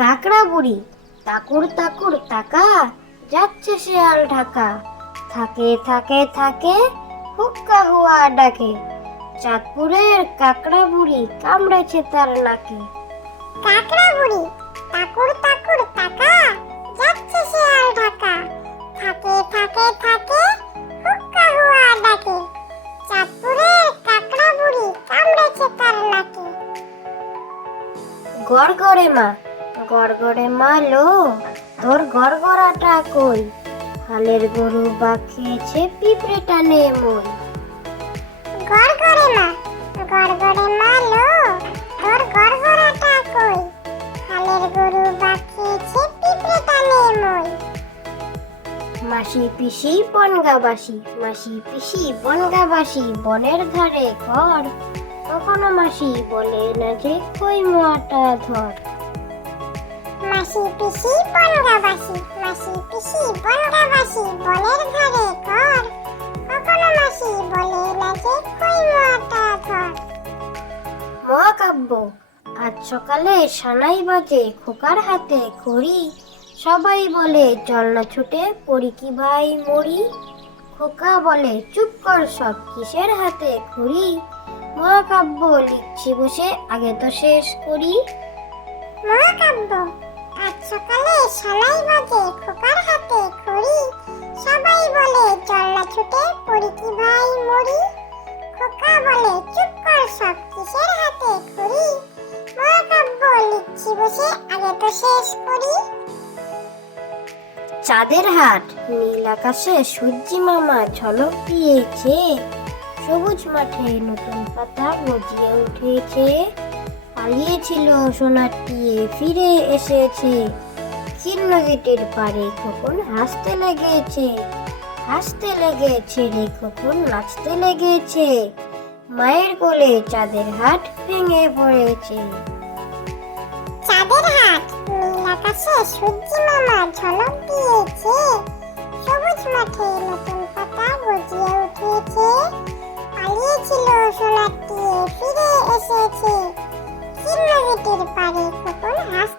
বুড়ি। তাকুর তাকুর তাকা যাচ্ছে শেয়াল ঢাকা। থাকে থাকে থাকে হুক্কা হুয়া ডাকে। চাঁদপুরের কাকড়া বুড়ি কামড়েছে তার নাকে। কাকড়া বুড়ি তাকুর তাকুর তাকা যাচ্ছে শেয়াল ঢাকা। থাকে থাকে থাকে হুক্কা হুয়া ডাকে। চাঁদপুরের কাকড়া বুড়ি কামড়েছে তার নাকে। গড়গড়ে মা গড়গড়ে মা লো তোর গড়গড়াটা কই? হালের গরু বা খেয়েছে পিঁপড়ে টানে মই গড়গড়ে মা গড়গড়ে মা লো তোর গড়গড়াটা কই? হালের গরু বাকিয়েছে পিঁপড়ে টানে মই মাসি পিসি বনগাবাসি মাসি পিসি বনগাবাসি বনের ধারে ঘর। কখনো মাসি বলে না যে কই মোয়াটা ধর। মাসি পিসি বনগাবাসি মাসি পিসি বনগাবাসি বনের ঘর কখনো মাসি বলে না যে কই ধর মহাকাব্য আজ সকালে সানাই বাজে খোকার হাতে খড়ি সবাই বলে চল না ছুটে পড়ি কি ভাই মরি খোকা বলে চুপ কর সব কিসের হাতে খড়ি মহাকাব্য লিখছি বসে আগে তো শেষ করি। মহাকাব্য সালাই বাজে খোকার হাতে খড়ি। সবাই বলে চল ছুটে পড়ি কি ভাই মরি। খোকা বলে, চুপ কর সব কিসের হাতে খড়ি। মহাকাব্য লিখছি বসে, আগে তো শেষ করি। চাঁদের হাট, নীল আকাশে সূর্যি মামা ঝলক দিয়েছে। সবুজ মাঠে নতুন পাতা গজিয়ে উঠেছে। পালিয়েছিল সোনার টিয়ে ফিরে এসেছে। ক্ষীর নদীটির পারে খোকন হাসতে লেগেছে হাসতে লেগেছে রে খোকন, নাচতে লেগেছে। মায়ের কোলে চাঁদের হাট ভেঙে পড়েছে। চাঁদের হাট নীল আকাশে সূর্যি মামা ঝলক দিয়েছে। সবুজ মাঠে নতুন পাতা গজিয়ে উঠেছে। পালিয়েছিল সোনার টিয়ে ফিরে এসেছে। কিন্নগিটির পারে খোকন হাসতে